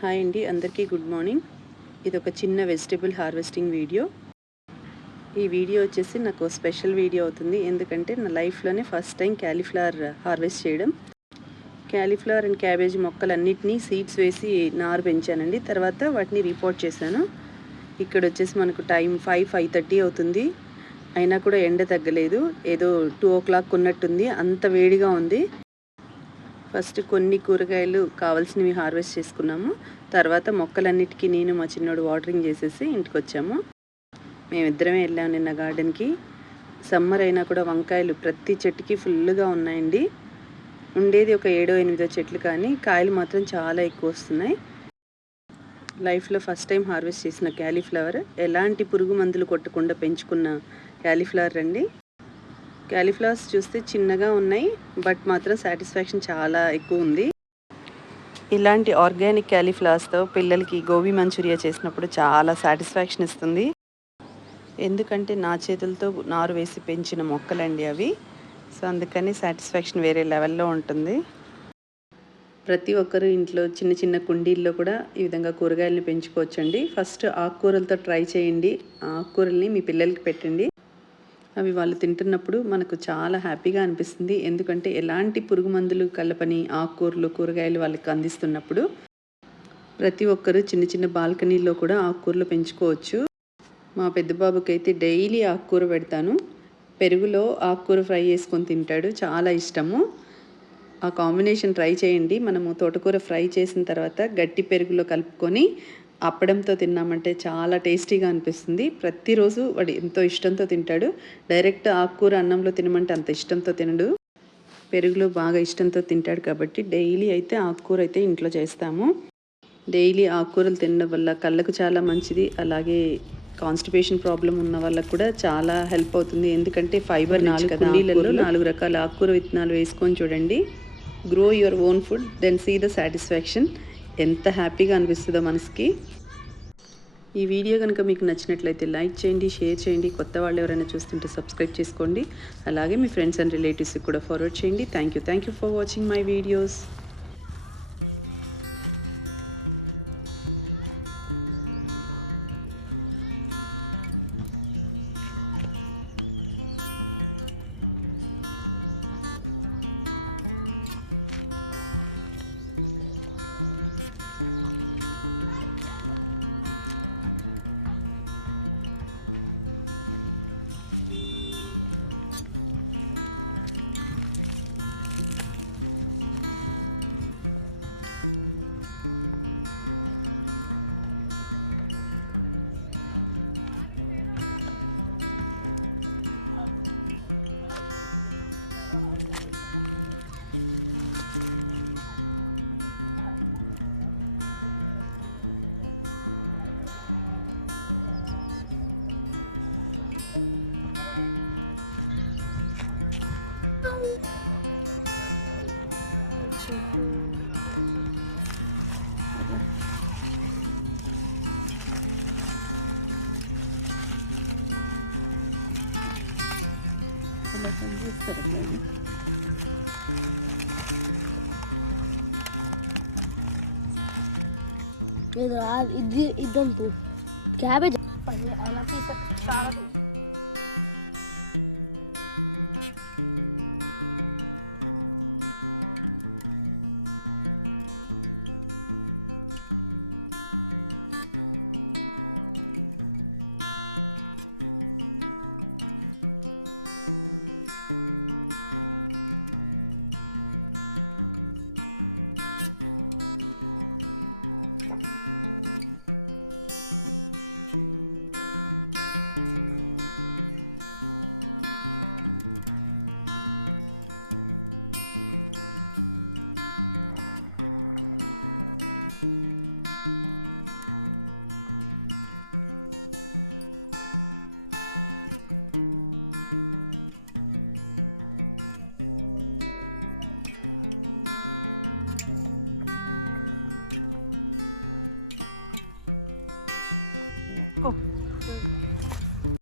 Hi అండి, అందరికీ good morning. ఇది ఒక చిన్న వెజిటబుల్ హార్వెస్టింగ్ వీడియో. ఈ వీడియో వచ్చేసి నాకు స్పెషల్ వీడియో అవుతుంది. ఎందుకంటే నా లైఫ్లోనే ఫస్ట్ టైం క్యాలీఫ్లవర్ హార్వెస్ట్ చేయడం. క్యాలీఫ్లవర్ అండ్ క్యాబేజీ మొక్కలన్నిటినీ సీడ్స్ వేసి నారు పెంచానండి. తర్వాత వాటిని రిపోర్ట్ చేశాను. ఇక్కడ వచ్చేసి మనకు టైం 5:30 అవుతుంది. అయినా కూడా ఎండ తగ్గలేదు. ఏదో 2 o'clock ఉన్నట్టుంది. అంత వేడిగా ఉంది. ఫస్ట్ కొన్ని కూరగాయలు కావాల్సినవి హార్వెస్ట్ చేసుకున్నాము. తర్వాత మొక్కలన్నిటికీ నేను మా చిన్నోడు వాటరింగ్ చేసేసి ఇంటికి వచ్చాము. మేమిద్దరమే వెళ్ళాము నిన్న గార్డెన్కి. సమ్మర్ అయినా కూడా వంకాయలు ప్రతి చెట్టుకి ఫుల్గా ఉన్నాయండి. ఉండేది ఒక 7-8 చెట్లు, కానీ కాయలు మాత్రం చాలా ఎక్కువ వస్తున్నాయి. లైఫ్లో ఫస్ట్ టైం హార్వెస్ట్ చేసిన క్యాలీఫ్లవర్, ఎలాంటి పురుగు మందులు కొట్టకుండా పెంచుకున్న క్యాలీఫ్లవర్ అండి. క్యాలీఫ్లవర్స్ చూస్తే చిన్నగా ఉన్నాయి, బట్ మాత్రం సాటిస్ఫాక్షన్ చాలా ఎక్కువ ఉంది. ఇలాంటి ఆర్గానిక్ క్యాలీఫ్లవర్స్తో పిల్లలకి గోబీ మంచూరియా చేసినప్పుడు చాలా సాటిస్ఫాక్షన్ ఇస్తుంది. ఎందుకంటే నా చేతులతో నారు వేసి పెంచిన మొక్కలండి అవి. సో అందుకని సాటిస్ఫాక్షన్ వేరే లెవెల్లో ఉంటుంది. ప్రతి ఒక్కరు ఇంట్లో చిన్న చిన్న కుండీల్లో కూడా ఈ విధంగా కూరగాయలను పెంచుకోవచ్చండి. ఫస్ట్ ఆకుకూరలతో ట్రై చేయండి. ఆకుకూరల్ని మీ పిల్లలకి పెట్టండి. అవి వాళ్ళు తింటున్నప్పుడు మనకు చాలా హ్యాపీగా అనిపిస్తుంది. ఎందుకంటే ఎలాంటి పురుగు మందులు కలపని ఆకుకూరలు, కూరగాయలు వాళ్ళకి అందిస్తున్నప్పుడు ప్రతి ఒక్కరు చిన్న చిన్న బాల్కనీలో కూడా ఆకుకూరలు పెంచుకోవచ్చు. మా పెద్ద బాబుకి అయితే డైలీ ఆకుకూర పెడతాను. పెరుగులో ఆకుకూర ఫ్రై చేసుకొని తింటాడు, చాలా ఇష్టము. ఆ కాంబినేషన్ ట్రై చేయండి. మనము తోటకూర ఫ్రై చేసిన తర్వాత గట్టి పెరుగులో కలుపుకొని అప్పడంతో తిన్నామంటే చాలా టేస్టీగా అనిపిస్తుంది. ప్రతిరోజు వాడు ఎంతో ఇష్టంతో తింటాడు. డైరెక్ట్ ఆకుకూర అన్నంలో తినమంటే అంత ఇష్టంతో తినడు. పెరుగులో బాగా ఇష్టంతో తింటాడు కాబట్టి డైలీ అయితే ఆకుకూర అయితే ఇంట్లో చేస్తాము. డైలీ ఆకుకూరలు తినడం వల్ల కళ్ళకు చాలా మంచిది. అలాగే కాన్స్టిపేషన్ ప్రాబ్లం ఉన్న వాళ్ళకు కూడా చాలా హెల్ప్ అవుతుంది. ఎందుకంటే ఫైబర్ 4 రకాల ఆకుకూర విత్తనాలు వేసుకొని చూడండి. Grow your own food, then see the satisfaction. ఎంత హ్యాపీగా అనిపిస్తుందో మనసుకి. ఈ వీడియో కనుక మీకు నచ్చినట్లయితే లైక్ చేయండి, షేర్ చేయండి. కొత్త వాళ్ళు ఎవరైనా చూస్తుంటే సబ్స్క్రైబ్ చేసుకోండి. అలాగే మీ ఫ్రెండ్స్ అండ్ రిలేటివ్స్కి కూడా ఫార్వర్డ్ చేయండి. Thank you for watching my videos. ఇద్దంపు క్యాబేజ్ Oh.